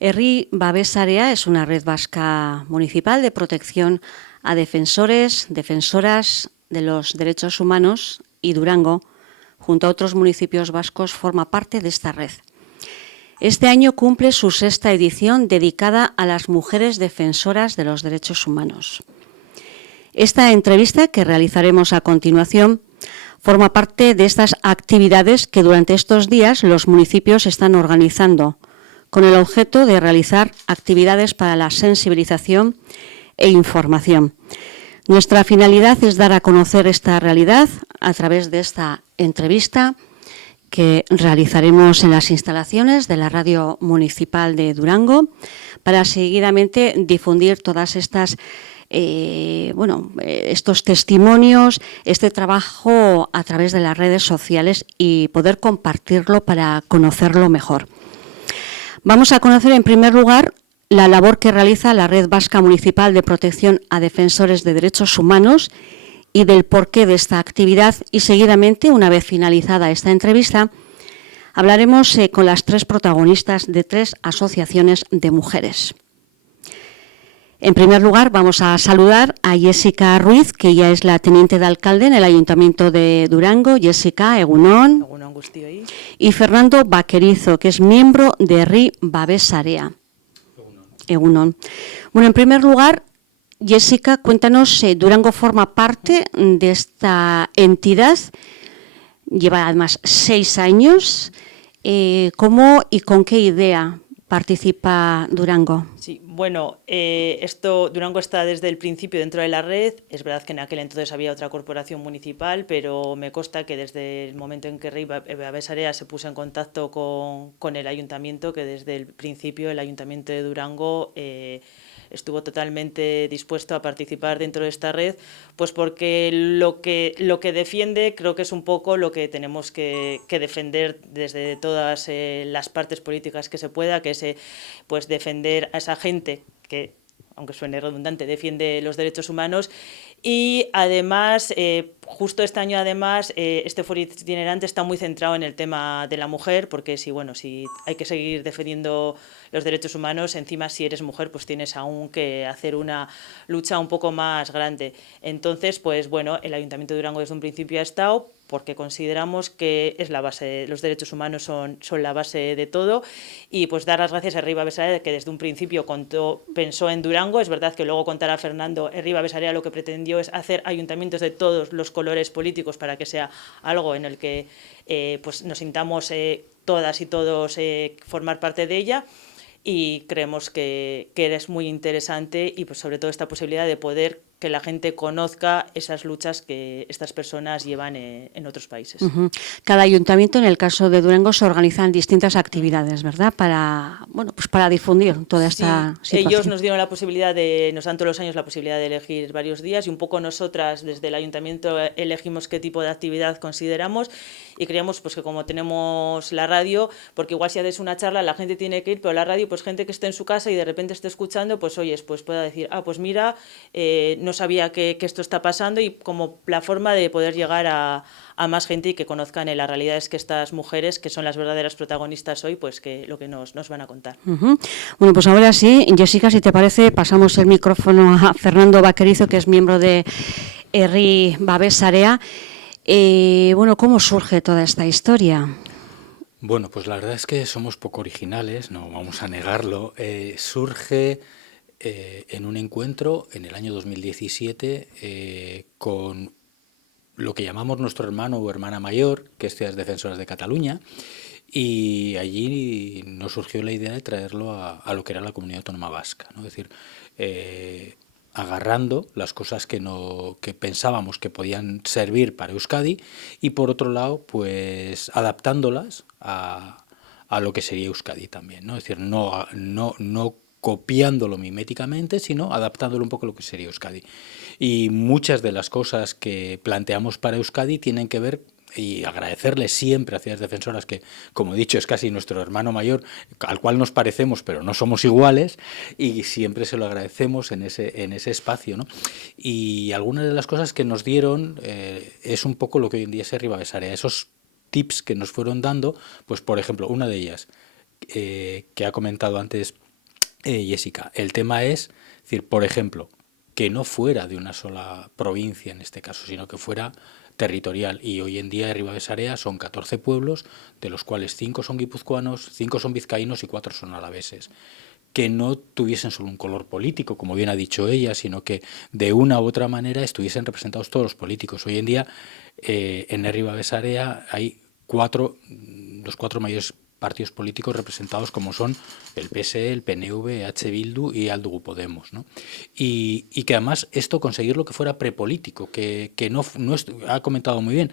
Herri Babesarea es una red vasca municipal de protección a defensores, defensoras de los derechos humanos, y Durango, junto a otros municipios vascos, forma parte de esta red. Este año cumple su 6ª edición dedicada a las mujeres defensoras de los derechos humanos. Esta entrevista que realizaremos a continuación forma parte de estas actividades que durante estos días los municipios están organizando, con el objeto de realizar actividades para la sensibilización e información. Nuestra finalidad es dar a conocer esta realidad a través de esta entrevista que realizaremos en las instalaciones de la Radio Municipal de Durango para seguidamente difundir todas estas estos testimonios, este trabajo a través de las redes sociales y poder compartirlo para conocerlo mejor. Vamos a conocer en primer lugar la labor que realiza la Red Vasca Municipal de Protección a Defensores de Derechos Humanos y del porqué de esta actividad, y seguidamente, una vez finalizada esta entrevista, hablaremos con las 3 protagonistas de 3 asociaciones de mujeres. En primer lugar, vamos a saludar a Jessica Ruiz, que ella es la teniente de alcalde en el Ayuntamiento de Durango. Jessica, egunon. Egunon guztioi. Y Fernando Vaquerizo, que es miembro de Herri Babesarea. Egunon. Bueno, en primer lugar, Jessica, cuéntanos, Durango forma parte de esta entidad, lleva además 6 años. ¿Cómo y con qué idea participa Durango? Sí, bueno, Durango está desde el principio dentro de la red. Es verdad que en aquel entonces había otra corporación municipal, pero me consta que desde el momento en que Herri Babesarea se puso en contacto con el ayuntamiento, que desde el principio el ayuntamiento de Durango estuvo totalmente dispuesto a participar dentro de esta red, pues porque lo que defiende creo que es un poco lo que tenemos que defender desde todas las partes políticas que se pueda, que es pues defender a esa gente que, aunque suene redundante, defiende los derechos humanos. Y además, justo este año además, este foro itinerante está muy centrado en el tema de la mujer, porque si hay que seguir defendiendo los derechos humanos, encima si eres mujer pues tienes aún que hacer una lucha un poco más grande. Entonces, pues bueno, el Ayuntamiento de Durango desde un principio ha estado, porque consideramos que es la base, los derechos humanos son la base de todo, y pues dar las gracias a Herri Babesarea, que desde un principio pensó en Durango. Es verdad que luego contará Fernando, Herri Babesarea lo que pretendió es hacer ayuntamientos de todos los colores políticos para que sea algo en el que pues nos sintamos todas y todos formar parte de ella. Y creemos que es muy interesante, y pues sobre todo esta posibilidad de poder que la gente conozca esas luchas que estas personas llevan en otros países. Cada ayuntamiento, en el caso de Durango, se organizan distintas actividades, ¿verdad? Para difundir toda esta situación. Ellos nos dieron la posibilidad nos dan todos los años la posibilidad de elegir varios días, y un poco nosotras desde el ayuntamiento elegimos qué tipo de actividad consideramos, y creíamos pues que como tenemos la radio, porque igual si haces una charla la gente tiene que ir, pero la radio, pues gente que esté en su casa y de repente esté escuchando, pues oyes, pues pueda decir, pues mira, no sabía que esto está pasando, y como la forma de poder llegar a más gente y que conozcan la realidad es que estas mujeres, que son las verdaderas protagonistas hoy, pues que lo que nos van a contar. Bueno, pues ahora sí, Jessica, si te parece, pasamos el micrófono a Fernando Vaquerizo, que es miembro de Herri Babesarea. ¿Cómo surge toda esta historia? Bueno, pues la verdad es que somos poco originales, no vamos a negarlo. Surge en un encuentro en el año 2017 con lo que llamamos nuestro hermano o hermana mayor, que es Ciudades Defensoras de Cataluña, y allí nos surgió la idea de traerlo a lo que era la comunidad autónoma vasca, ¿no? Es decir, agarrando las cosas que pensábamos que podían servir para Euskadi, y por otro lado, pues adaptándolas a lo que sería Euskadi también, ¿no? Es decir, no copiándolo miméticamente, sino adaptándolo un poco a lo que sería Euskadi. Y muchas de las cosas que planteamos para Euskadi tienen que ver, y agradecerle siempre a Ciudades Defensoras, que, como he dicho, es casi nuestro hermano mayor, al cual nos parecemos, pero no somos iguales, y siempre se lo agradecemos en ese espacio, ¿no? Y algunas de las cosas que nos dieron es un poco lo que hoy en día es Herri Babesarea, esos tips que nos fueron dando, pues por ejemplo, una de ellas, que ha comentado antes Jessica. El tema es decir, por ejemplo, que no fuera de una sola provincia en este caso, sino que fuera territorial. Y hoy en día en Ribadesarea son 14 pueblos, de los cuales 5 son guipuzcoanos, 5 son vizcaínos y 4 son alaveses. Que no tuviesen solo un color político, como bien ha dicho ella, sino que de una u otra manera estuviesen representados todos los políticos. Hoy en día en Ribadesarea hay los 4 mayores partidos políticos representados, como son el PSE, el PNV, H. Bildu y Aldugu Podemos, ¿no? Y que además esto conseguirlo que fuera prepolítico, que no ha comentado muy bien,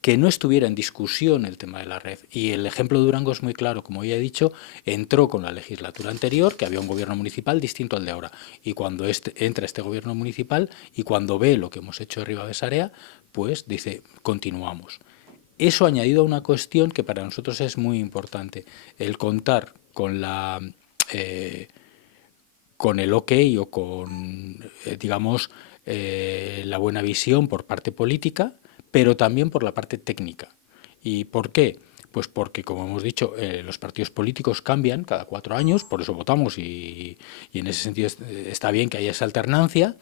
que no estuviera en discusión el tema de la red. Y el ejemplo de Durango es muy claro, como ya he dicho, entró con la legislatura anterior, que había un gobierno municipal distinto al de ahora. Y cuando entra este gobierno municipal y cuando ve lo que hemos hecho en Ribadesarea, pues dice, continuamos. Eso añadido a una cuestión que para nosotros es muy importante, el contar con con el ok o con, digamos, la buena visión por parte política, pero también por la parte técnica. ¿Y por qué? Pues porque, como hemos dicho, los partidos políticos cambian cada 4 años, por eso votamos y en ese sentido está bien que haya esa alternancia,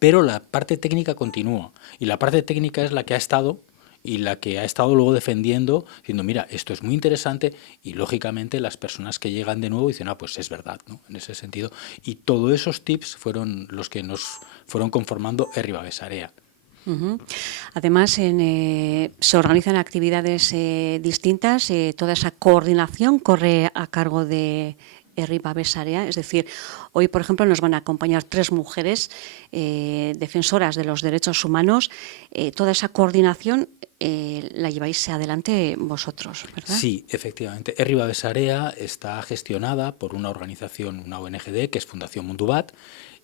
pero la parte técnica continúa. Y la parte técnica es la que ha estado y la que ha estado luego defendiendo, diciendo, mira, esto es muy interesante, y lógicamente las personas que llegan de nuevo dicen, pues es verdad, ¿no? En ese sentido. Y todos esos tips fueron los que nos fueron conformando Ribadesarea. Además, se organizan actividades distintas, toda esa coordinación corre a cargo de Ribadesarea, es decir, hoy, por ejemplo, nos van a acompañar 3 mujeres defensoras de los derechos humanos. Toda esa coordinación la lleváis adelante vosotros, ¿verdad? Sí, efectivamente. Ribadesarea está gestionada por una organización, una ONGD, que es Fundación Mundubat,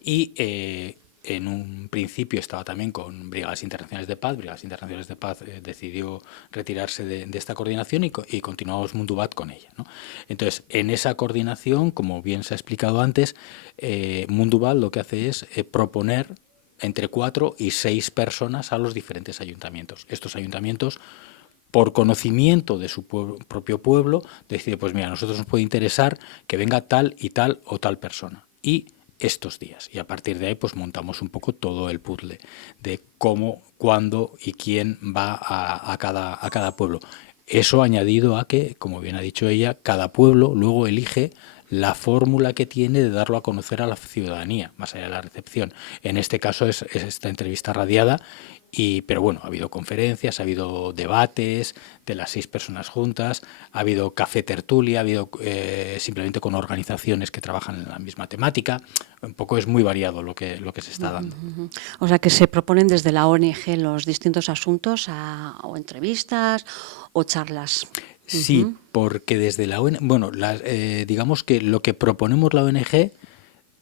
y en un principio estaba también con Brigadas Internacionales de Paz. Brigadas Internacionales de Paz decidió retirarse de esta coordinación y continuamos Mundubat con ella, ¿no? Entonces, en esa coordinación, como bien se ha explicado antes, Mundubat lo que hace es proponer entre 4 y 6 personas a los diferentes ayuntamientos. Estos ayuntamientos, por conocimiento de su propio pueblo, decide, pues mira, a nosotros nos puede interesar que venga tal y tal o tal persona. Y estos días. Y a partir de ahí pues montamos un poco todo el puzzle de cómo, cuándo y quién va a cada pueblo. Eso añadido a que, como bien ha dicho ella, cada pueblo luego elige la fórmula que tiene de darlo a conocer a la ciudadanía, más allá de la recepción. En este caso es esta entrevista radiada, pero bueno, ha habido conferencias, ha habido debates de las 6 personas juntas, ha habido café tertulia, ha habido simplemente con organizaciones que trabajan en la misma temática. Un poco es muy variado lo que se está dando. O sea, que se proponen desde la ONG los distintos asuntos o entrevistas o charlas. Sí, porque desde la ONG, bueno, digamos que lo que proponemos la ONG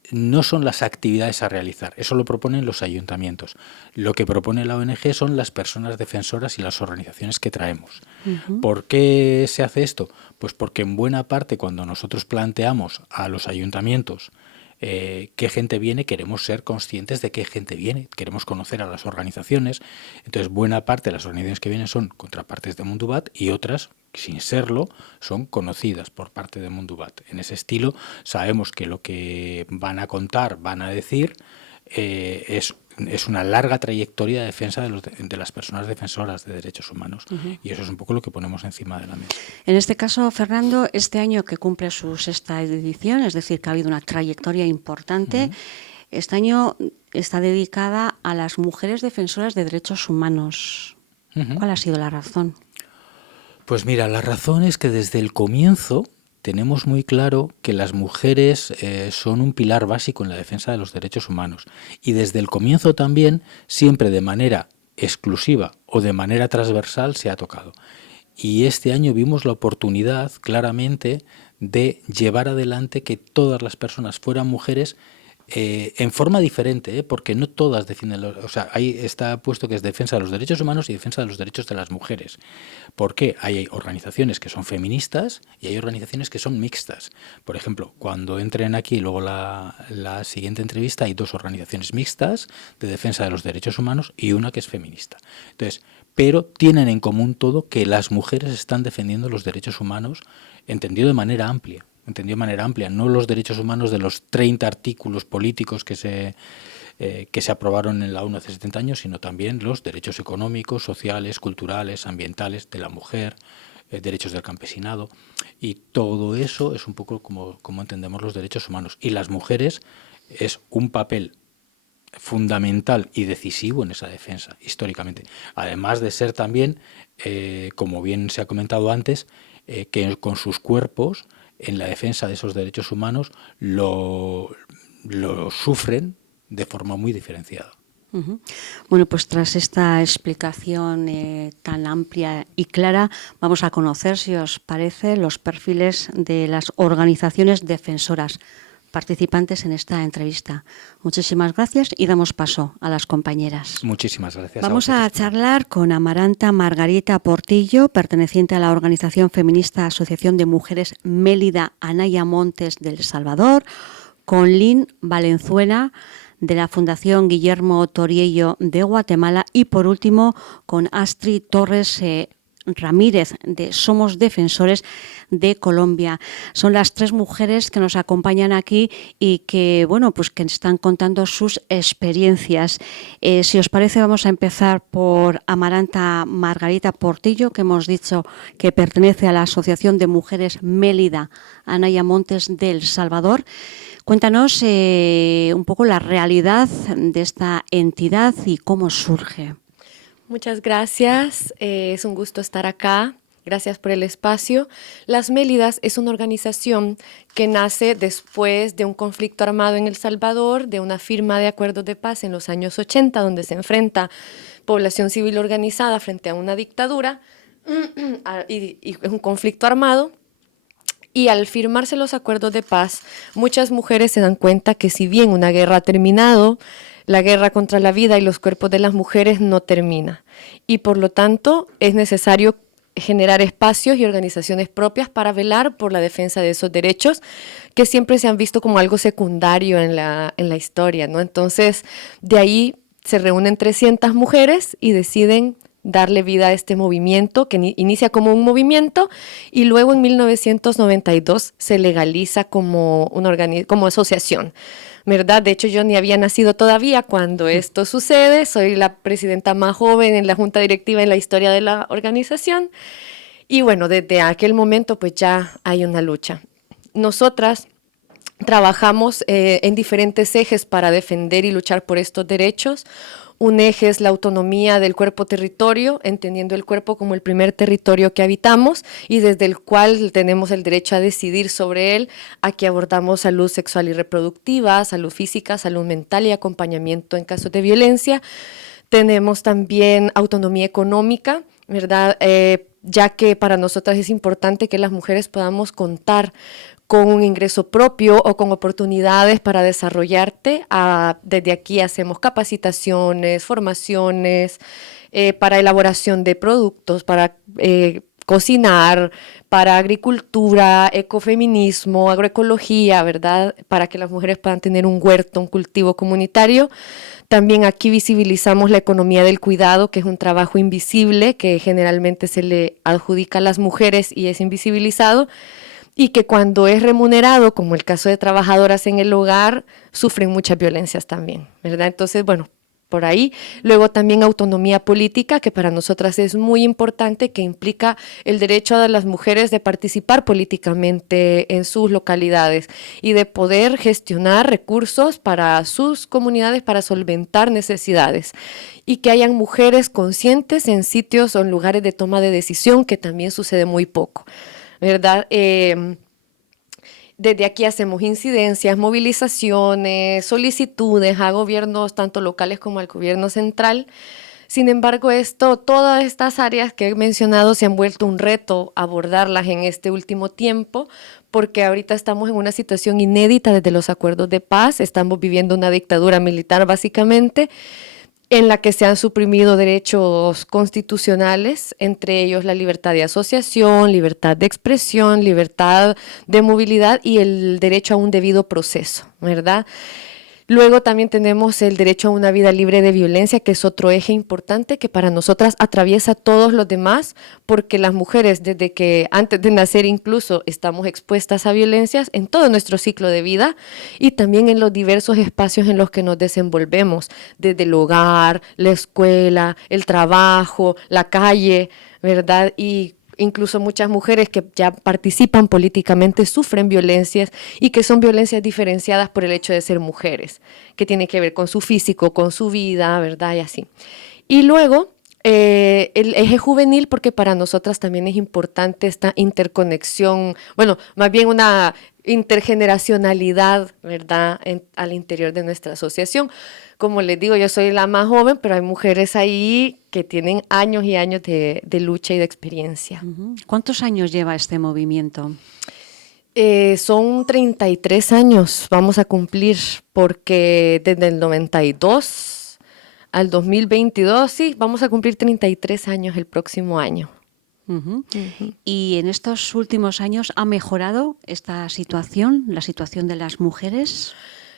no son las actividades a realizar, eso lo proponen los ayuntamientos. Lo que propone la ONG son las personas defensoras y las organizaciones que traemos. ¿Por qué se hace esto? Pues porque en buena parte cuando nosotros planteamos a los ayuntamientos qué gente viene, queremos ser conscientes de qué gente viene, queremos conocer a las organizaciones. Entonces, buena parte de las organizaciones que vienen son contrapartes de Mundubat y otras, sin serlo, son conocidas por parte de Mundubat. En ese estilo, sabemos que lo que van a contar, van a decir, es una larga trayectoria de defensa de las personas defensoras de derechos humanos. Y eso es un poco lo que ponemos encima de la mesa. En este caso, Fernando, este año que cumple su 6ª edición, es decir, que ha habido una trayectoria importante, este año está dedicada a las mujeres defensoras de derechos humanos. ¿Cuál ha sido la razón? Pues mira, la razón es que desde el comienzo tenemos muy claro que las mujeres son un pilar básico en la defensa de los derechos humanos. Y desde el comienzo también, siempre de manera exclusiva o de manera transversal se ha tocado. Y este año vimos la oportunidad claramente de llevar adelante que todas las personas fueran mujeres en forma diferente, porque no todas defienden, o sea, ahí está puesto que es defensa de los derechos humanos y defensa de los derechos de las mujeres. ¿Por qué? Hay organizaciones que son feministas y hay organizaciones que son mixtas. Por ejemplo, cuando entren aquí, luego la siguiente entrevista, hay 2 organizaciones mixtas de defensa de los derechos humanos y una que es feminista. Entonces, pero tienen en común todo que las mujeres están defendiendo los derechos humanos entendido de manera amplia. entendido de manera amplia, no los derechos humanos de los 30 artículos políticos que se aprobaron en la ONU hace 70 años, sino también los derechos económicos, sociales, culturales, ambientales, de la mujer, derechos del campesinado, y todo eso es un poco como entendemos los derechos humanos. Y las mujeres es un papel fundamental y decisivo en esa defensa, históricamente. Además de ser también, como bien se ha comentado antes, que con sus cuerpos, en la defensa de esos derechos humanos, lo sufren de forma muy diferenciada. Bueno, pues tras esta explicación tan amplia y clara, vamos a conocer, si os parece, los perfiles de las organizaciones defensoras participantes en esta entrevista. Muchísimas gracias y damos paso a las compañeras. Muchísimas gracias. Vamos a charlar con Amaranta Margarita Portillo, perteneciente a la organización feminista Asociación de Mujeres Mélida Anaya Montes del Salvador, con Lynn Valenzuela, de la Fundación Guillermo Toriello de Guatemala, y por último con Astrid Torres Ramírez, de Somos Defensores de Colombia. Son las tres mujeres que nos acompañan aquí y que, bueno, pues que están contando sus experiencias. Si os parece, vamos a empezar por Amaranta Margarita Portillo, que hemos dicho que pertenece a la Asociación de Mujeres Mélida Anaya Montes del Salvador. Cuéntanos un poco la realidad de esta entidad y cómo surge. Muchas gracias, es un gusto estar acá. Gracias por el espacio. Las Mélidas es una organización que nace después de un conflicto armado en El Salvador, de una firma de acuerdos de paz en los años 80, donde se enfrenta población civil organizada frente a una dictadura y un conflicto armado. Y al firmarse los acuerdos de paz, muchas mujeres se dan cuenta que si bien una guerra ha terminado, la guerra contra la vida y los cuerpos de las mujeres no termina. Y por lo tanto es necesario generar espacios y organizaciones propias para velar por la defensa de esos derechos que siempre se han visto como algo secundario en la historia, ¿no? Entonces, de ahí se reúnen 300 mujeres y deciden darle vida a este movimiento que inicia como un movimiento y luego en 1992 se legaliza como como asociación, ¿verdad? De hecho, yo ni había nacido todavía cuando esto sucede. Soy la presidenta más joven en la junta directiva en la historia de la organización. Y bueno, desde aquel momento pues ya hay una lucha. Nosotras trabajamos en diferentes ejes para defender y luchar por estos derechos. Un eje es la autonomía del cuerpo-territorio, entendiendo el cuerpo como el primer territorio que habitamos y desde el cual tenemos el derecho a decidir sobre él. Aquí abordamos salud sexual y reproductiva, salud física, salud mental y acompañamiento en casos de violencia. Tenemos también autonomía económica, ¿verdad? Ya que para nosotras es importante que las mujeres podamos contar con un ingreso propio o con oportunidades para desarrollarte. Desde aquí hacemos capacitaciones, formaciones para elaboración de productos, para cocinar, para agricultura, ecofeminismo, agroecología, ¿verdad? Para que las mujeres puedan tener un huerto, un cultivo comunitario. También aquí visibilizamos la economía del cuidado, que es un trabajo invisible que generalmente se le adjudica a las mujeres y es invisibilizado, y que cuando es remunerado, como el caso de trabajadoras en el hogar, sufren muchas violencias también, ¿verdad? Entonces, bueno, por ahí. Luego también autonomía política, que para nosotras es muy importante, que implica el derecho de las mujeres de participar políticamente en sus localidades y de poder gestionar recursos para sus comunidades, para solventar necesidades. Y que hayan mujeres conscientes en sitios o en lugares de toma de decisión, que también sucede muy poco, ¿verdad? Desde aquí hacemos incidencias, movilizaciones, solicitudes a gobiernos tanto locales como al gobierno central. Sin embargo, todas estas áreas que he mencionado se han vuelto un reto abordarlas en este último tiempo, porque ahorita estamos en una situación inédita desde los acuerdos de paz. Estamos viviendo una dictadura militar básicamente, en la que se han suprimido derechos constitucionales, entre ellos la libertad de asociación, libertad de expresión, libertad de movilidad y el derecho a un debido proceso, ¿verdad? Luego también tenemos el derecho a una vida libre de violencia, que es otro eje importante que para nosotras atraviesa todos los demás, porque las mujeres desde que antes de nacer incluso estamos expuestas a violencias en todo nuestro ciclo de vida y también en los diversos espacios en los que nos desenvolvemos, desde el hogar, la escuela, el trabajo, la calle, ¿verdad? Y incluso muchas mujeres que ya participan políticamente sufren violencias y que son violencias diferenciadas por el hecho de ser mujeres, que tienen que ver con su físico, con su vida, ¿verdad? Y así. Y luego el eje juvenil, porque para nosotras también es importante esta interconexión, bueno, más bien una intergeneracionalidad, ¿verdad?, al interior de nuestra asociación. Como les digo, yo soy la más joven, pero hay mujeres ahí que tienen años y años de lucha y de experiencia. ¿Cuántos años lleva este movimiento? Son 33 años, vamos a cumplir, porque desde el 92 al 2022, sí, vamos a cumplir 33 años el próximo año. ¿Y en estos últimos años ha mejorado esta situación, la situación de las mujeres?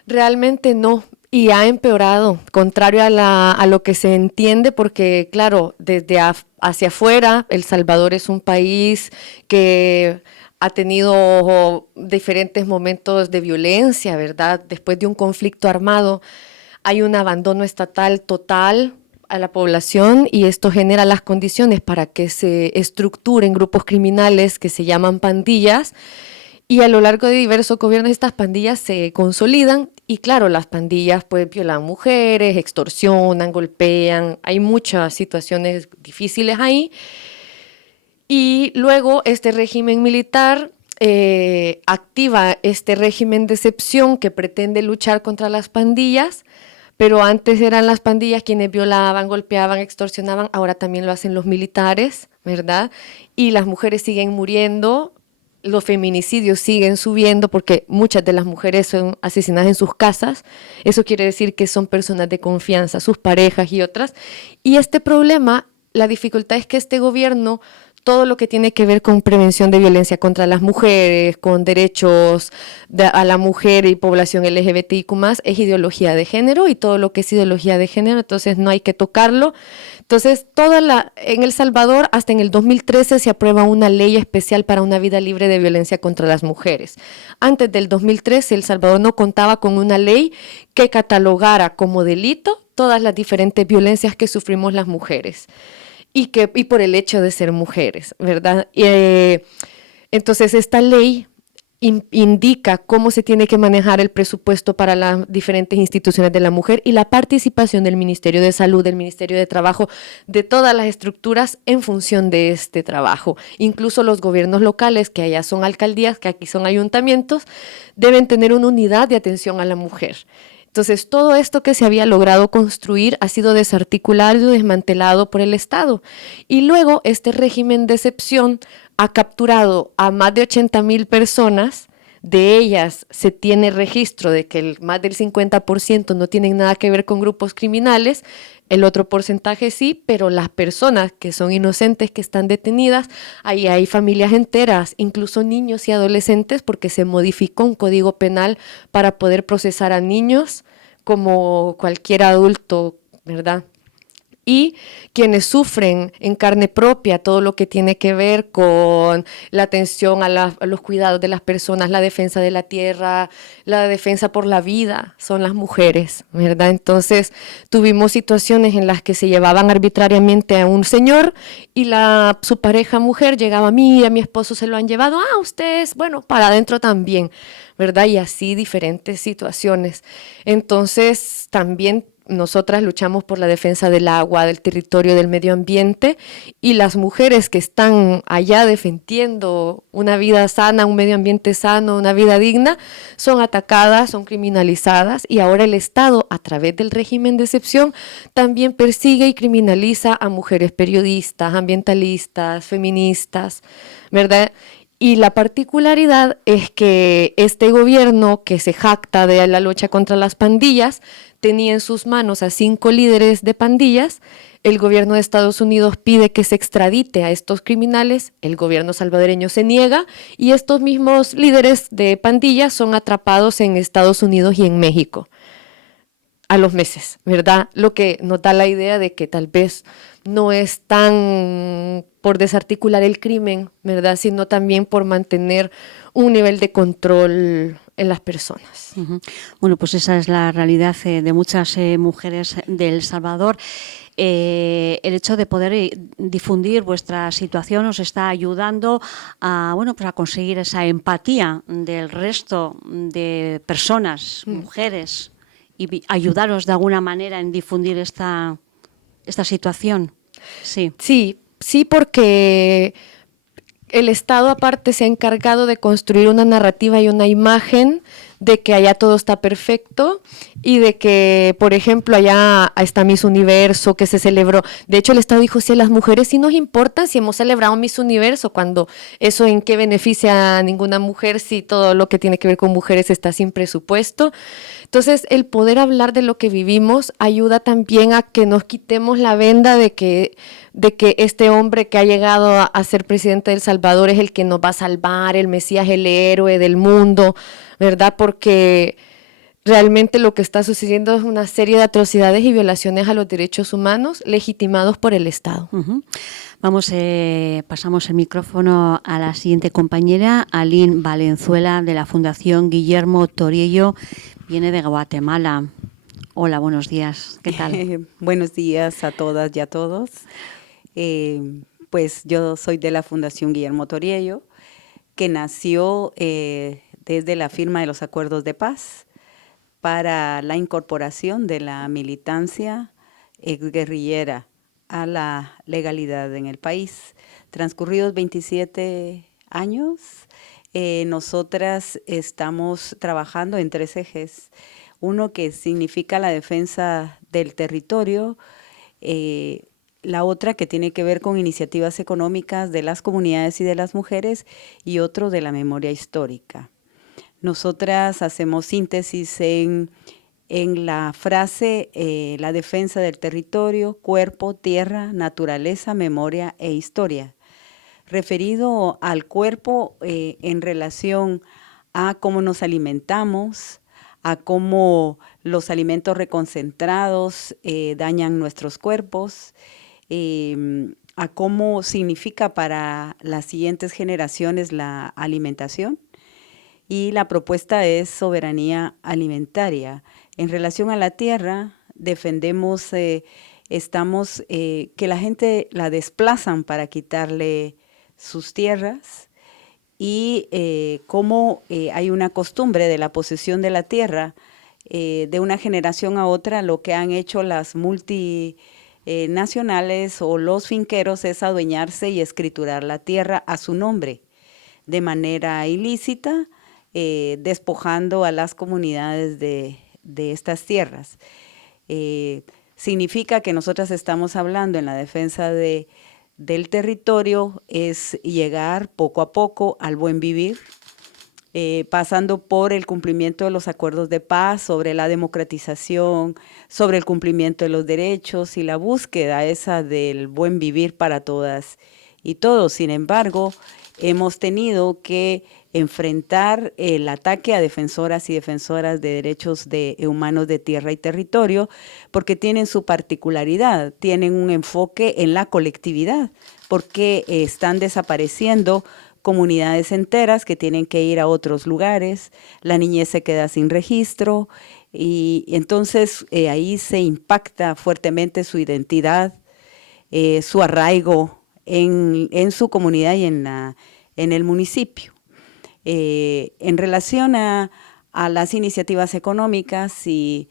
Realmente no, y ha empeorado, contrario a lo que se entiende, porque claro, desde hacia afuera, El Salvador es un país que ha tenido diferentes momentos de violencia, ¿verdad? Después de un conflicto armado, hay un abandono estatal total a la población y esto genera las condiciones para que se estructuren grupos criminales que se llaman pandillas. Y a lo largo de diversos gobiernos estas pandillas se consolidan y claro, las pandillas pues violan mujeres, extorsionan, golpean, hay muchas situaciones difíciles ahí. Y luego este régimen militar activa este régimen de excepción que pretende luchar contra las pandillas, pero antes eran las pandillas quienes violaban, golpeaban, extorsionaban, ahora también lo hacen los militares, ¿verdad? Y las mujeres siguen muriendo. Los feminicidios siguen subiendo porque muchas de las mujeres son asesinadas en sus casas. Eso quiere decir que son personas de confianza, sus parejas y otras. Y este problema, la dificultad es que este gobierno, todo lo que tiene que ver con prevención de violencia contra las mujeres, con derechos a la mujer y población LGBTIQ+, es ideología de género y todo lo que es ideología de género, entonces no hay que tocarlo. Entonces, en El Salvador, hasta en el 2013 se aprueba una ley especial para una vida libre de violencia contra las mujeres. Antes del 2013, El Salvador no contaba con una ley que catalogara como delito todas las diferentes violencias que sufrimos las mujeres y por el hecho de ser mujeres, ¿verdad? Entonces, esta ley indica cómo se tiene que manejar el presupuesto para las diferentes instituciones de la mujer y la participación del Ministerio de Salud, del Ministerio de Trabajo, de todas las estructuras en función de este trabajo. Incluso los gobiernos locales, que allá son alcaldías, que aquí son ayuntamientos, deben tener una unidad de atención a la mujer. Entonces, todo esto que se había logrado construir ha sido desarticulado y desmantelado por el Estado. Y luego, este régimen de excepción ha capturado a más de 80,000 personas. De ellas se tiene registro de que más del 50% no tienen nada que ver con grupos criminales, el otro porcentaje sí, pero las personas que son inocentes, que están detenidas, ahí hay familias enteras, incluso niños y adolescentes, porque se modificó un código penal para poder procesar a niños como cualquier adulto, ¿verdad? Y quienes sufren en carne propia todo lo que tiene que ver con la atención a los cuidados de las personas, la defensa de la tierra, la defensa por la vida, son las mujeres, ¿verdad? Entonces tuvimos situaciones en las que se llevaban arbitrariamente a un señor y su pareja mujer llegaba a mí, a mi esposo se lo han llevado, ustedes, bueno, para adentro también, ¿verdad? Y así diferentes situaciones. Entonces también nosotras luchamos por la defensa del agua, del territorio, del medio ambiente y las mujeres que están allá defendiendo una vida sana, un medio ambiente sano, una vida digna, son atacadas, son criminalizadas y ahora el Estado, a través del régimen de excepción, también persigue y criminaliza a mujeres periodistas, ambientalistas, feministas, ¿verdad? Y la particularidad es que este gobierno que se jacta de la lucha contra las pandillas tenía en sus manos a 5 líderes de pandillas. El gobierno de Estados Unidos pide que se extradite a estos criminales, el gobierno salvadoreño se niega y estos mismos líderes de pandillas son atrapados en Estados Unidos y en México. a los meses, ¿verdad? Lo que nos da la idea de que tal vez no es tan por desarticular el crimen, ¿verdad? Sino también por mantener un nivel de control en las personas. Bueno, pues esa es la realidad de muchas mujeres de El Salvador. El hecho de poder difundir vuestra situación os está ayudando a, bueno, pues a conseguir esa empatía del resto de personas, mujeres, y ayudaros de alguna manera en difundir esta situación. Sí. Sí, porque el Estado aparte se ha encargado de construir una narrativa y una imagen de que allá todo está perfecto y de que, por ejemplo, allá está Miss Universo, que se celebró. De hecho, el Estado dijo, si a las mujeres sí nos importa, si hemos celebrado Miss Universo, cuando eso en qué beneficia a ninguna mujer, si todo lo que tiene que ver con mujeres está sin presupuesto. Entonces, el poder hablar de lo que vivimos ayuda también a que nos quitemos la venda de que este hombre que ha llegado a ser presidente de El Salvador es el que nos va a salvar, el Mesías, el héroe del mundo, ¿verdad? Porque realmente lo que está sucediendo es una serie de atrocidades y violaciones a los derechos humanos legitimados por el Estado. Pasamos el micrófono a la siguiente compañera, Aline Valenzuela, de la Fundación Guillermo Toriello, viene de Guatemala. Hola, buenos días, ¿qué tal? Buenos días a todas y a todos. Pues yo soy de la Fundación Guillermo Toriello, que nació desde la firma de los acuerdos de paz para la incorporación de la militancia exguerrillera a la legalidad en el país. Transcurridos 27 años, nosotras estamos trabajando en 3 ejes. Uno que significa la defensa del territorio, la otra que tiene que ver con iniciativas económicas de las comunidades y de las mujeres, y otro de la memoria histórica. Nosotras hacemos síntesis en la frase la defensa del territorio, cuerpo, tierra, naturaleza, memoria e historia. Referido al cuerpo en relación a cómo nos alimentamos, a cómo los alimentos reconcentrados dañan nuestros cuerpos, a cómo significa para las siguientes generaciones la alimentación. Y la propuesta es soberanía alimentaria. En relación a la tierra, defendemos, que la gente la desplazan para quitarle sus tierras, y cómo hay una costumbre de la posesión de la tierra de una generación a otra. Lo que han hecho las multinacionales o los finqueros es adueñarse y escriturar la tierra a su nombre de manera ilícita, despojando a las comunidades de estas tierras. Significa que nosotras estamos hablando en la defensa del territorio, es llegar poco a poco al buen vivir, pasando por el cumplimiento de los acuerdos de paz, sobre la democratización, sobre el cumplimiento de los derechos y la búsqueda esa del buen vivir para todas y todos. Sin embargo, hemos tenido que enfrentar el ataque a defensoras y defensoras de derechos humanos de tierra y territorio, porque tienen su particularidad, tienen un enfoque en la colectividad, porque están desapareciendo comunidades enteras que tienen que ir a otros lugares, la niñez se queda sin registro, y entonces ahí se impacta fuertemente su identidad, su arraigo en su comunidad y en el municipio. En relación a las iniciativas económicas y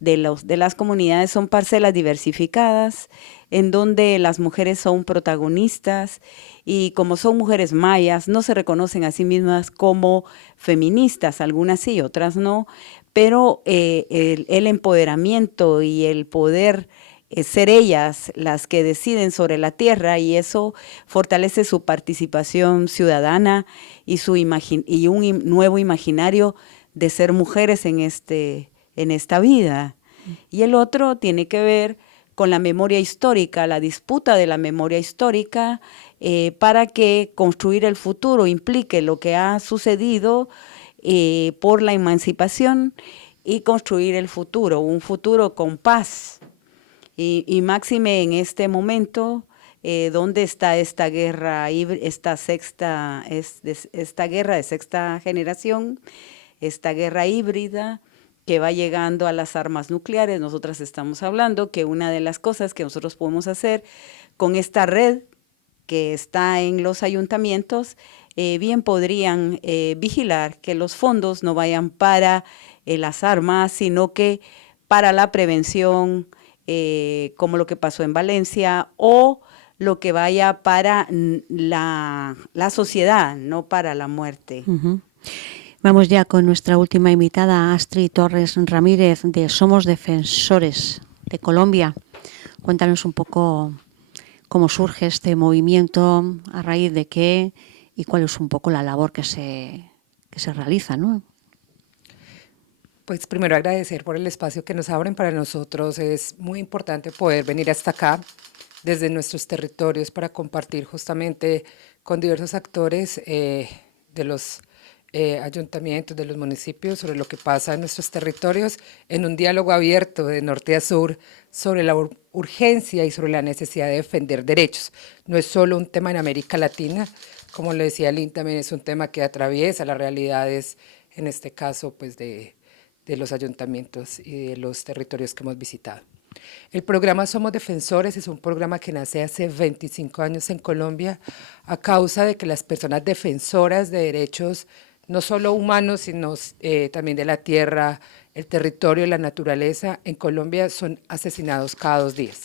de las comunidades, son parcelas diversificadas en donde las mujeres son protagonistas, y como son mujeres mayas, no se reconocen a sí mismas como feministas, algunas sí, otras no, pero el empoderamiento y el poder ser ellas las que deciden sobre la tierra, y eso fortalece su participación ciudadana y un nuevo imaginario de ser mujeres en esta vida. Y el otro tiene que ver con la memoria histórica, la disputa de la memoria histórica, para que construir el futuro implique lo que ha sucedido por la emancipación, y construir el futuro, un futuro con paz. Y máxime en este momento, ¿dónde está esta guerra, esta guerra de sexta generación, esta guerra híbrida que va llegando a las armas nucleares? Nosotras estamos hablando que una de las cosas que nosotros podemos hacer con esta red que está en los ayuntamientos, bien podrían vigilar que los fondos no vayan para las armas, sino que para la prevención, como lo que pasó en Valencia, o lo que vaya para la sociedad, no para la muerte. Uh-huh. Vamos ya con nuestra última invitada, Astrid Torres Ramírez, de Somos Defensores de Colombia. Cuéntanos un poco cómo surge este movimiento, a raíz de qué y cuál es un poco la labor que se realiza, ¿no? Pues primero agradecer por el espacio que nos abren. Para nosotros es muy importante poder venir hasta acá, desde nuestros territorios, para compartir justamente con diversos actores de los ayuntamientos, de los municipios, sobre lo que pasa en nuestros territorios, en un diálogo abierto de norte a sur sobre la urgencia y sobre la necesidad de defender derechos. No es solo un tema en América Latina, como le decía Lynn, también es un tema que atraviesa las realidades, en este caso, pues de los ayuntamientos y de los territorios que hemos visitado. El programa Somos Defensores es un programa que nace hace 25 años en Colombia a causa de que las personas defensoras de derechos, no solo humanos, sino también de la tierra, el territorio y la naturaleza, en Colombia son asesinados cada 2 días.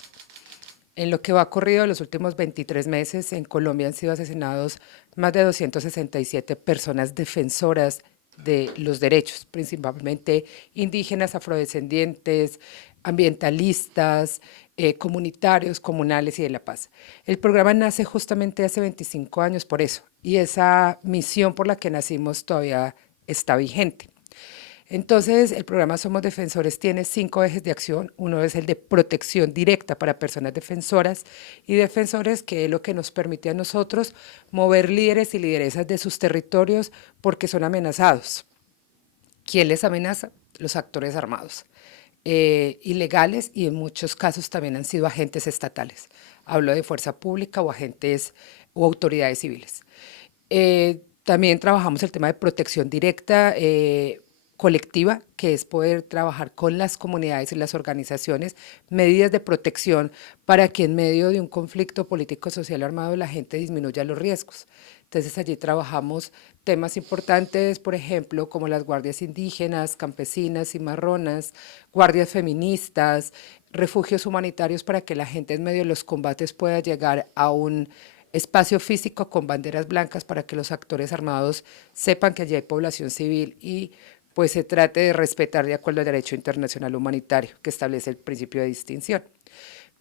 En lo que va ocurrido los últimos 23 meses, en Colombia han sido asesinados más de 267 personas defensoras de los derechos, principalmente indígenas, afrodescendientes, ambientalistas, comunitarios, comunales y de la paz. El programa nace justamente hace 25 años por eso, y esa misión por la que nacimos todavía está vigente. Entonces, el programa Somos Defensores tiene 5 ejes de acción. Uno es el de protección directa para personas defensoras y defensores, que es lo que nos permite a nosotros mover líderes y lideresas de sus territorios porque son amenazados. ¿Quién les amenaza? Los actores armados, ilegales, y en muchos casos también han sido agentes estatales. Hablo de fuerza pública o agentes o autoridades civiles. También trabajamos el tema de protección directa colectiva, que es poder trabajar con las comunidades y las organizaciones, medidas de protección para que en medio de un conflicto político, social armado la gente disminuya los riesgos. Entonces allí trabajamos temas importantes, por ejemplo, como las guardias indígenas, campesinas, cimarronas, guardias feministas, refugios humanitarios para que la gente en medio de los combates pueda llegar a un espacio físico con banderas blancas para que los actores armados sepan que allí hay población civil y pues se trate de respetar de acuerdo al derecho internacional humanitario que establece el principio de distinción.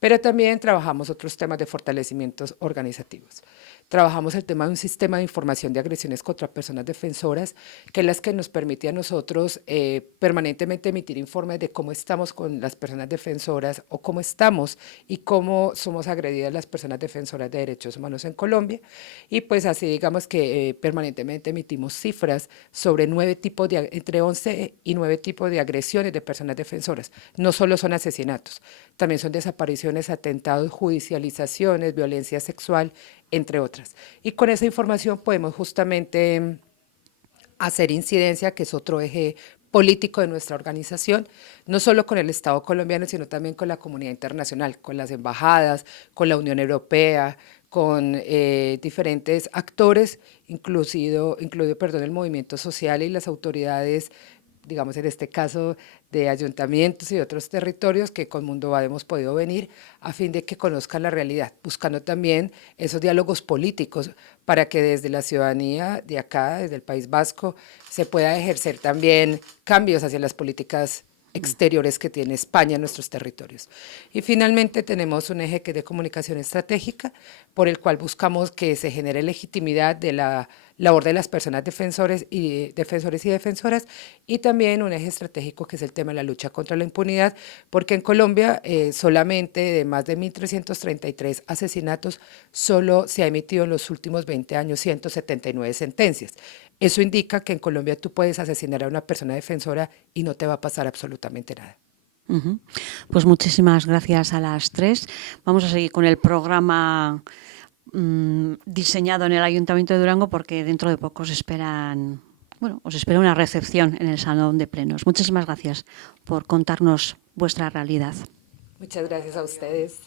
Pero también trabajamos otros temas de fortalecimientos organizativos. Trabajamos el tema de un sistema de información de agresiones contra personas defensoras, que es las que nos permite a nosotros permanentemente emitir informes de cómo estamos con las personas defensoras o cómo estamos y cómo somos agredidas las personas defensoras de derechos humanos en Colombia. Y pues así digamos que permanentemente emitimos cifras sobre entre 11 y 9 tipos de agresiones de personas defensoras. No solo son asesinatos, también son desapariciones, atentados, judicializaciones, violencia sexual, entre otras. Y con esa información podemos justamente hacer incidencia, que es otro eje político de nuestra organización, no solo con el Estado colombiano, sino también con la comunidad internacional, con las embajadas, con la Unión Europea, con diferentes actores, incluido el movimiento social y las autoridades, digamos en este caso de ayuntamientos y de otros territorios, que con Mundo VAD hemos podido venir a fin de que conozcan la realidad, buscando también esos diálogos políticos para que desde la ciudadanía de acá, desde el País Vasco, se pueda ejercer también cambios hacia las políticas exteriores que tiene España en nuestros territorios. Y finalmente tenemos un eje que es de comunicación estratégica, por el cual buscamos que se genere legitimidad de la labor de las personas defensores y defensoras, y también un eje estratégico que es el tema de la lucha contra la impunidad, porque en Colombia solamente de más de 1.333 asesinatos, solo se ha emitido en los últimos 20 años 179 sentencias. Eso indica que en Colombia tú puedes asesinar a una persona defensora y no te va a pasar absolutamente nada. Pues muchísimas gracias a las tres. Vamos a seguir con el programa diseñado en el Ayuntamiento de Durango, porque dentro de poco os espera una recepción en el Salón de Plenos. Muchísimas gracias por contarnos vuestra realidad. Muchas gracias a ustedes.